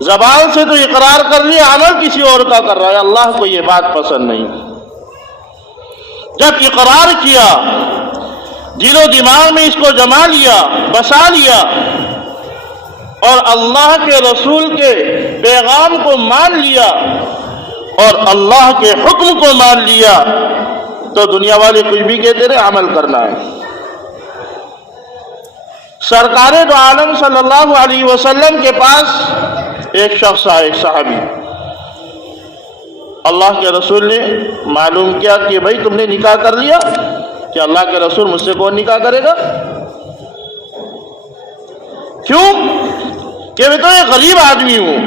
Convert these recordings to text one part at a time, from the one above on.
زبان سے تو اقرار کر لیا، عمل کسی اور کا کر رہا ہے، اللہ کو یہ بات پسند نہیں۔ جب اقرار کیا، دل و دماغ میں اس کو جما لیا، بسا لیا، اور اللہ کے رسول کے پیغام کو مان لیا اور اللہ کے حکم کو مان لیا، تو دنیا والے کچھ بھی کہتے رہے، عمل کرنا ہے۔ سرکار دو عالم صلی اللہ علیہ وسلم کے پاس ایک شخص آئے، ایک صحابی۔ اللہ کے رسول نے معلوم کیا کہ بھائی تم نے نکاح کر لیا؟ کہ اللہ کے رسول مجھ سے کون نکاح کرے گا؟ کیوں؟ کہ میں تو ایک غریب آدمی ہوں۔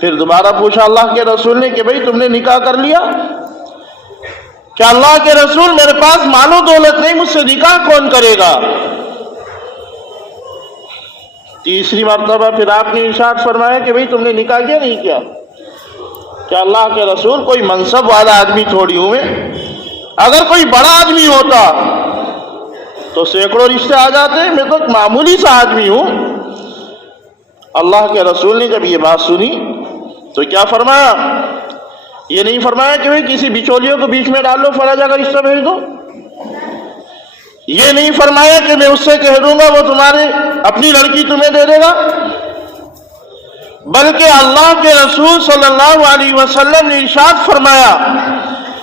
پھر دوبارہ پوچھا اللہ کے رسول نے کہ بھائی تم نے نکاح کر لیا؟ کہ اللہ کے رسول میرے پاس مال و دولت نہیں، مجھ سے نکاح کون کرے گا؟ تیسری مرتبہ پھر آپ نے ارشاد فرمایا کہ بھائی تم نے نکاح کیا نہیں کیا؟ کہ اللہ کے رسول کوئی منصب والا آدمی تھوڑی ہوں میں، اگر کوئی بڑا آدمی ہوتا تو سینکڑوں رشتے آ جاتے، میں تو ایک معمولی سا آدمی ہوں۔ اللہ کے رسول نے جب یہ بات سنی تو کیا فرمایا؟ یہ نہیں فرمایا کہ بھائی کسی بچولیوں کو بیچ میں ڈال لو، فلاں جگہ رشتہ بھیج دو۔ یہ نہیں فرمایا کہ میں اس سے کہہ دوں گا وہ تمہارے اپنی لڑکی تمہیں دے دے گا، بلکہ اللہ کے رسول صلی اللہ علیہ وسلم نے ارشاد فرمایا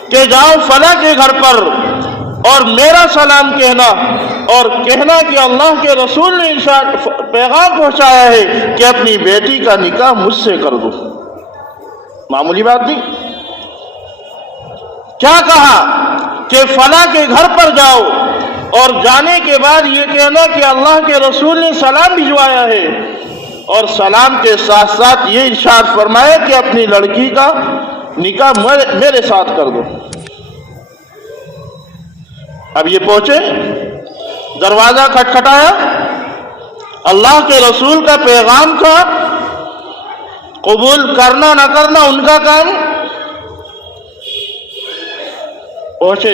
کہ جاؤ فلاں کے گھر پر اور میرا سلام کہنا، اور کہنا کہ اللہ کے رسول نے ارشاد پیغام پہنچایا ہے کہ اپنی بیٹی کا نکاح مجھ سے کر دو۔ معمولی بات نہیں۔ کیا کہا کہ فلاں کے گھر پر جاؤ، اور جانے کے بعد یہ کہنا کہ اللہ کے رسول نے سلام بھجوایا ہے، اور سلام کے ساتھ ساتھ یہ ارشاد فرمایا کہ اپنی لڑکی کا نکاح میرے ساتھ کر دو۔ اب یہ پہنچے، دروازہ کھٹکھٹایا، اللہ کے رسول کا پیغام تھا، قبول کرنا نہ کرنا ان کا کام۔ پہنچے،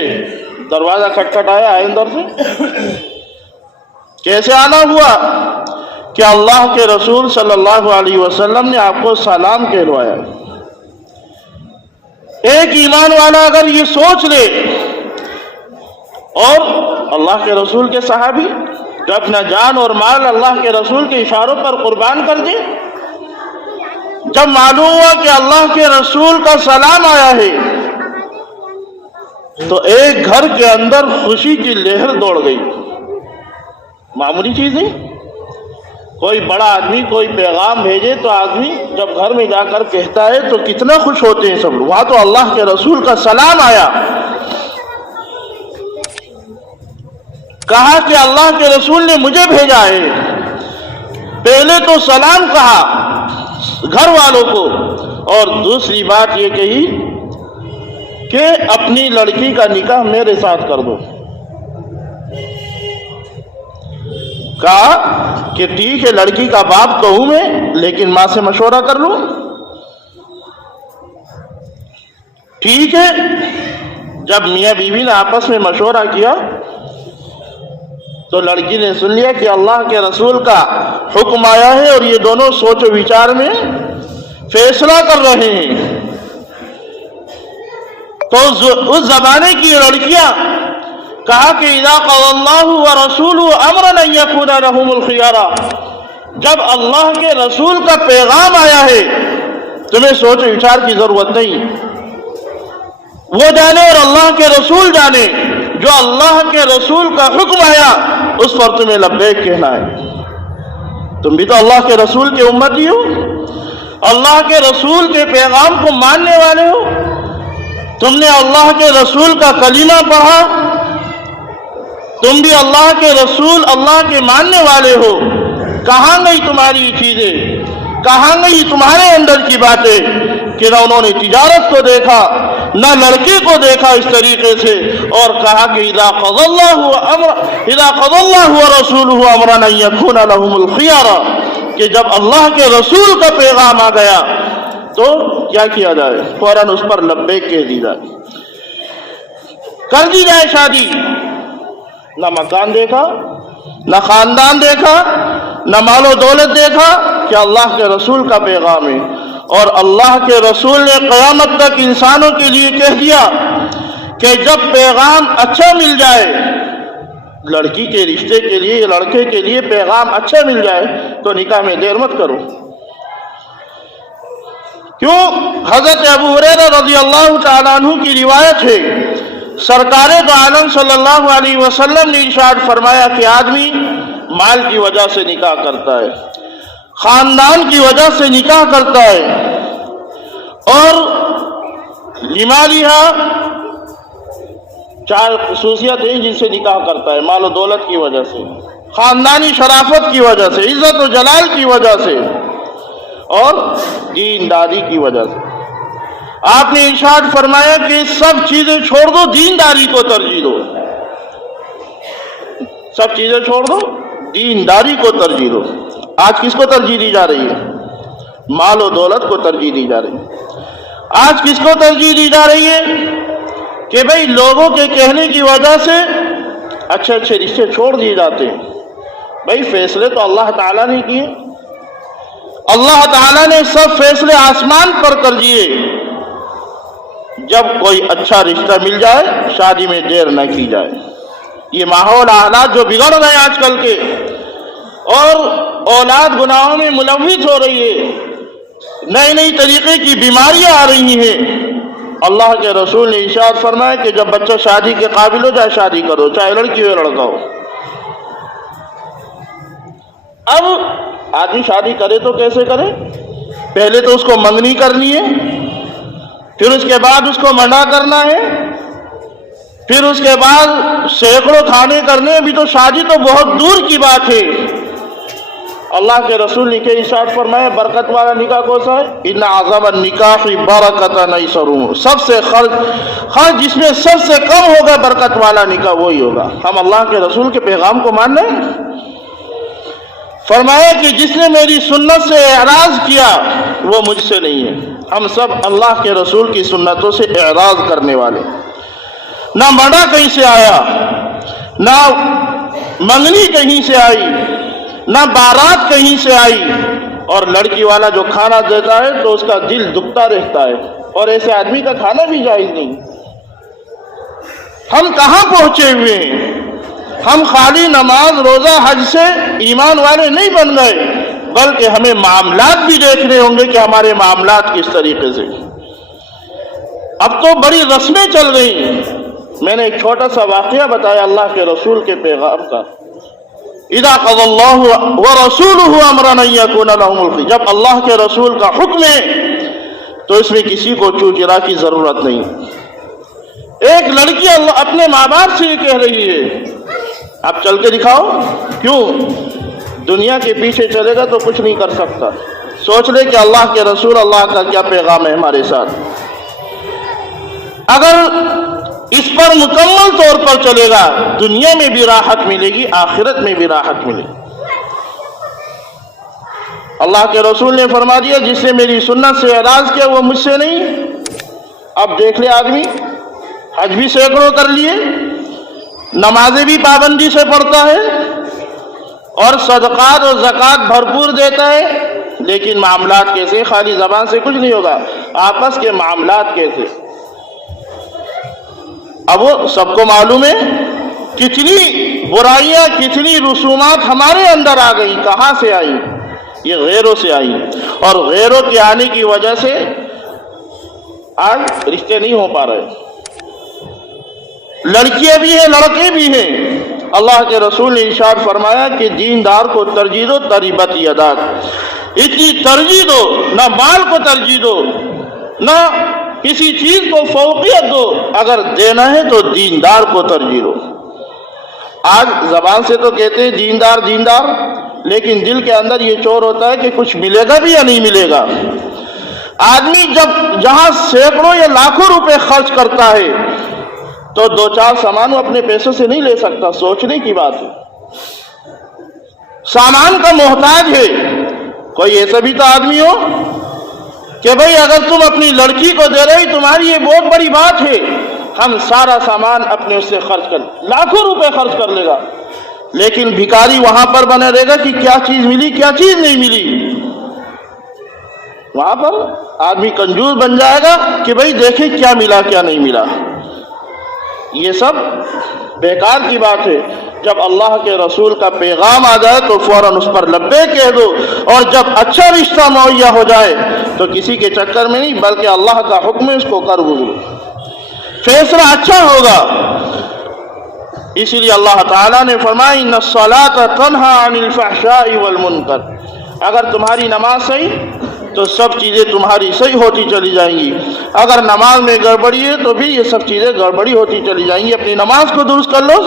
دروازہ کھٹکھٹایا، آئے اندر سے۔ کیسے آنا ہوا؟ کہ اللہ کے رسول صلی اللہ علیہ وسلم نے آپ کو سلام کہلوایا۔ ایک ایمان والا اگر یہ سوچ لے، اور اللہ کے رسول کے صحابی جو اپنا جان اور مال اللہ کے رسول کے اشاروں پر قربان کر دے، جب معلوم ہوا کہ اللہ کے رسول کا سلام آیا ہے تو ایک گھر کے اندر خوشی کی لہر دوڑ گئی۔ معمولی چیز نہیں، کوئی بڑا آدمی کوئی پیغام بھیجے تو آدمی جب گھر میں جا کر کہتا ہے تو کتنا خوش ہوتے ہیں سب لوگ۔ وہاں تو اللہ کے رسول کا سلام آیا، کہا کہ اللہ کے رسول نے مجھے بھیجا ہے۔ پہلے تو سلام کہا گھر والوں کو، اور دوسری بات یہ کہی کہ اپنی لڑکی کا نکاح میرے ساتھ کر دو۔ کہا کہ ٹھیک ہے، لڑکی کا باپ تو ہوں میں، لیکن ماں سے مشورہ کر لوں۔ ٹھیک ہے، جب میاں بیوی نے آپس میں مشورہ کیا تو لڑکی نے سن لیا کہ اللہ کے رسول کا حکم آیا ہے، اور یہ دونوں سوچ و وچار میں فیصلہ کر رہے ہیں۔ تو اس زمانے کی لڑکیاں کہا کہ اذا قضى الله ورسوله امرا ان يكون لهم الخيار، جب اللہ کے رسول کا پیغام آیا ہے تمہیں سوچ و وچار کی ضرورت نہیں، وہ جانے اور اللہ کے رسول جانے، جو اللہ کے رسول کا حکم آیا اس پر تمہیں لبیک کہنا ہے۔ تم بھی تو اللہ کے رسول کے امتی ہو، اللہ کے رسول کے پیغام کو ماننے والے ہو، تم نے اللہ کے رسول کا کلمہ پڑھا، تم بھی اللہ کے رسول اللہ کے ماننے والے ہو۔ کہاں گئی تمہاری چیزیں، کہاں گئی تمہارے اندر کی باتیں کہ نہ انہوں نے تجارت کو دیکھا نہ لڑکے کو دیکھا اس طریقے سے، اور کہا کہ اذا قضى الله ورسوله امرا ان يكون لهم الخيار، کہ جب اللہ کے رسول کا پیغام آ گیا تو کیا کیا جائے؟ فوراً اس پر لبیک کہہ دی جائے، کر دی جائے شادی۔ نہ مکان دیکھا، نہ خاندان دیکھا، نہ مال و دولت دیکھا، کہ اللہ کے رسول کا پیغام ہے، اور اللہ کے رسول نے قیامت تک انسانوں کے لیے کہہ دیا کہ جب پیغام اچھا مل جائے، لڑکی کے رشتے کے لیے، لڑکے کے لیے پیغام اچھا مل جائے تو نکاح میں دیر مت کرو۔ کیوں؟ حضرت ابو ہریرہ رضی اللہ تعالیٰ عنہ کی روایت ہے، سرکار دو عالم صلی اللہ علیہ وسلم نے ارشاد فرمایا کہ آدمی مال کی وجہ سے نکاح کرتا ہے، خاندان کی وجہ سے نکاح کرتا ہے، اور لمالہا چار خصوصیت ہیں جن سے نکاح کرتا ہے، مال و دولت کی وجہ سے، خاندانی شرافت کی وجہ سے، عزت و جلال کی وجہ سے، اور دینداری کی وجہ سے۔ آپ نے ارشاد فرمایا کہ سب چیزیں چھوڑ دو، دینداری کو ترجیح دو۔ سب چیزیں چھوڑ دو، دینداری کو ترجیح دو۔ آج کس کو ترجیح دی جا رہی ہے؟ مال و دولت کو ترجیح دی جا رہی ہے۔ آج کس کو ترجیح دی جا رہی ہے کہ بھئی لوگوں کے کہنے کی وجہ سے اچھے اچھے رشتے چھوڑ دیے جاتے ہیں۔ بھئی فیصلے تو اللہ تعالیٰ نے کیے، اللہ تعالیٰ نے سب فیصلے آسمان پر کر دیے۔ جب کوئی اچھا رشتہ مل جائے شادی میں دیر نہ کی جائے۔ یہ ماحول حالات جو بگڑ رہے ہیں آج کل کے، اور اولاد گناہوں میں ملوث ہو رہی ہے، نئی نئی طریقے کی بیماریاں آ رہی ہیں۔ اللہ کے رسول نے ارشاد فرمایا کہ جب بچہ شادی کے قابل ہو جائے شادی کرو، چاہے لڑکی ہو یا لڑکا ہو۔ اب آدمی شادی کرے تو کیسے کرے؟ پہلے تو اس کو منگنی کرنی ہے، پھر اس کے بعد اس کو منڈا کرنا ہے، پھر اس کے بعد سینکڑوں کھانے کرنے۔ ابھی تو شادی تو بہت دور کی بات ہے۔ اللہ کے رسول نے کہ ارشاد فرمایا برکت والا نکاح کون سا ہے؟ ان اعظم النکاح برکۃ ایسرہ، سب سے خرچ جس میں سب سے کم ہوگا برکت والا نکاح وہی ہوگا۔ ہم اللہ کے رسول کے پیغام کو مان رہے ہیں۔ فرمایا کہ جس نے میری سنت سے اعراض کیا وہ مجھ سے نہیں ہے۔ ہم سب اللہ کے رسول کی سنتوں سے اعراض کرنے والے۔ نہ منڈا کہیں سے آیا، نہ منگنی کہیں سے آئی، نہ بارات کہیں سے آئی، اور لڑکی والا جو کھانا دیتا ہے تو اس کا دل دکھتا رہتا ہے، اور ایسے آدمی کا کھانا بھی جائز نہیں۔ ہم کہاں پہنچے ہوئے ہیں؟ ہم خالی نماز روزہ حج سے ایمان والے نہیں بن گئے، بلکہ ہمیں معاملات بھی دیکھنے ہوں گے کہ ہمارے معاملات کس طریقے سے۔ اب تو بڑی رسمیں چل گئی۔ میں نے ایک چھوٹا سا واقعہ بتایا اللہ کے رسول کے پیغام کا۔ اذا قضى الله ورسوله امرا ان يكون لهم الخيار، جب اللہ کے رسول کا حکم ہے تو اس میں کسی کو چوچرا کی ضرورت نہیں۔ ایک لڑکی اپنے ماں باپ سے یہ کہہ رہی ہے آپ چل کے دکھاؤ۔ کیوں؟ دنیا کے پیچھے چلے گا تو کچھ نہیں کر سکتا۔ سوچ لے کہ اللہ کے رسول، اللہ کا کیا پیغام ہے ہمارے ساتھ۔ اگر اس پر مکمل طور پر چلے گا دنیا میں بھی راحت ملے گی، آخرت میں بھی راحت ملے گی۔ اللہ کے رسول نے فرما دیا جس نے میری سنت سے اعراض کیا وہ مجھ سے نہیں۔ اب دیکھ لے آدمی حج بھی سینکڑوں کر لیے، نمازیں بھی پابندی سے پڑھتا ہے، اور صدقات اور زکوٰۃ بھرپور دیتا ہے، لیکن معاملات کیسے؟ خالی زبان سے کچھ نہیں ہوگا، آپس کے معاملات کیسے؟ اب وہ سب کو معلوم ہے کتنی برائیاں، کتنی رسومات ہمارے اندر آ گئی۔ کہاں سے آئی؟ یہ غیروں سے آئی، اور غیروں کے آنے کی وجہ سے آج رشتے نہیں ہو پا رہے۔ لڑکیاں بھی ہیں، لڑکے بھی ہیں۔ اللہ کے رسول نے ارشاد فرمایا کہ دیندار کو ترجیح دو، تربت یداک، اتنی ترجیح دو، نہ مال کو ترجیح دو، نہ کسی چیز کو فوقیت دو، اگر دینا ہے تو دیندار کو ترجیح دو۔ آج زبان سے تو کہتے ہیں دیندار دیندار، لیکن دل کے اندر یہ چور ہوتا ہے کہ کچھ ملے گا بھی یا نہیں ملے گا۔ آدمی جہاں سینکڑوں یا لاکھوں روپے خرچ کرتا ہے تو دو چار سامان وہ اپنے پیسوں سے نہیں لے سکتا۔ سوچنے کی بات ہے، سامان کا محتاج ہے۔ کوئی ایسا بھی تو آدمی ہو کہ بھئی اگر تم اپنی لڑکی کو دے رہی تمہاری یہ بہت بڑی بات ہے، ہم سارا سامان اپنے اس سے خرچ کر، لاکھوں روپے خرچ کر لے گا، لیکن بھکاری وہاں پر بنے رہے گا کہ کیا چیز ملی کیا چیز نہیں ملی۔ وہاں پر آدمی کنجوس بن جائے گا کہ بھئی دیکھیں کیا ملا کیا نہیں ملا. یہ سب بیکار کی بات ہے. جب اللہ کے رسول کا پیغام آ جائے تو فوراً اس پر لبیک کہہ دو, اور جب اچھا رشتہ مہیا ہو جائے تو کسی کے چکر میں نہیں بلکہ اللہ کا حکم ہے اس کو کر گزرو, فیصلہ اچھا ہوگا. اسی لیے اللہ تعالیٰ نے فرمایا ان الصلاۃ تنہی عن الفحشاء والمنکر, اگر تمہاری نماز صحیح تو سب چیزیں تمہاری صحیح ہوتی چلی جائیں گی. اگر نماز میں گڑبڑی ہے تو بھی یہ سب چیزیں گڑبڑی ہوتی چلی جائیں گی. اپنی نماز کو درست کر لو,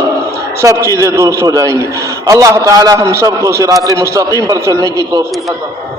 سب چیزیں درست ہو جائیں گی. اللہ تعالی ہم سب کو صراط مستقیم پر چلنے کی توفیق عطا فرمائے.